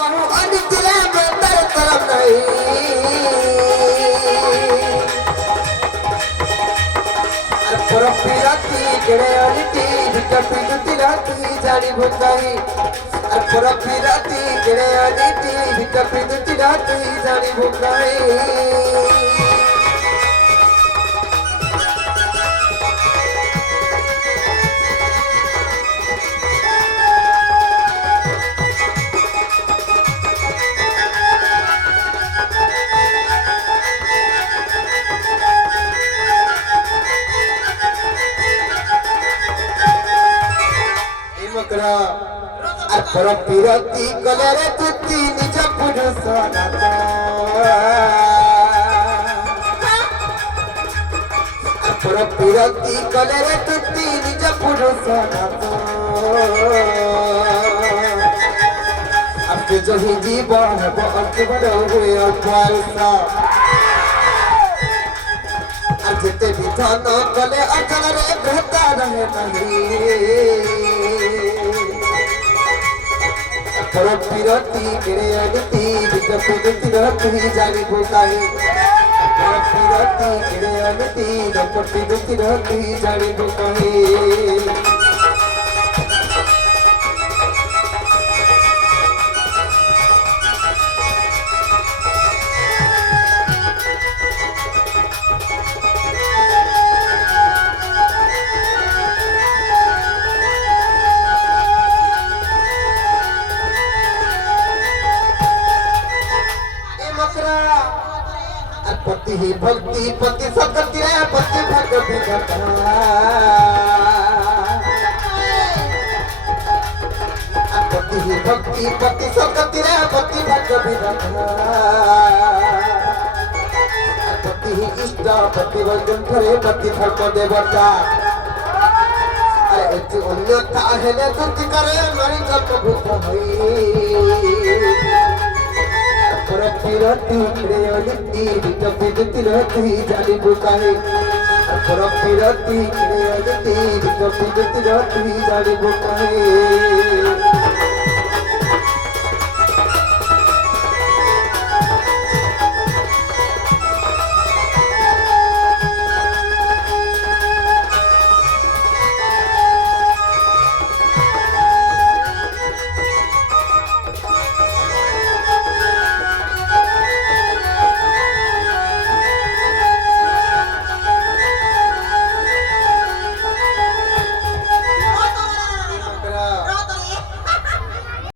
कहूँ अनितिला में तर तरफ नहीं परपिरती केड़े अनिति विकपि दुतिराती जानी भुकाई परपिरती केड़े अनिति विकपि दुतिराती जानी भुकाई परपिरती कलरे तुती निज पुरुष परपिरती कलरे तुती निज पुरुष अब जो ही जीवन है वो अंतिम हुए अल्पालसा जिते भी धन कले अचल रे कहता रहे नहीं परपिरती केड़े अनिति विकपि दुतिराती जानी भुकाई परपिरती केड़े अनिति विकपि दुतिराती जानी भुकाई पति ही भक्ति पति सकती है पति भक्ति पति ही भक्ति पति सकती है पति भक्ति पति ही इष्ट पति वजन करे पति भक्त देवता अरे अन्यथा हेले तुति करे मरि जप भूत होई परपिरती केड़े अनिति विकपि दुतिराती जानी भुकाई परपिरती केड़े अनिति विकपि दुतिराती जानी भुकाई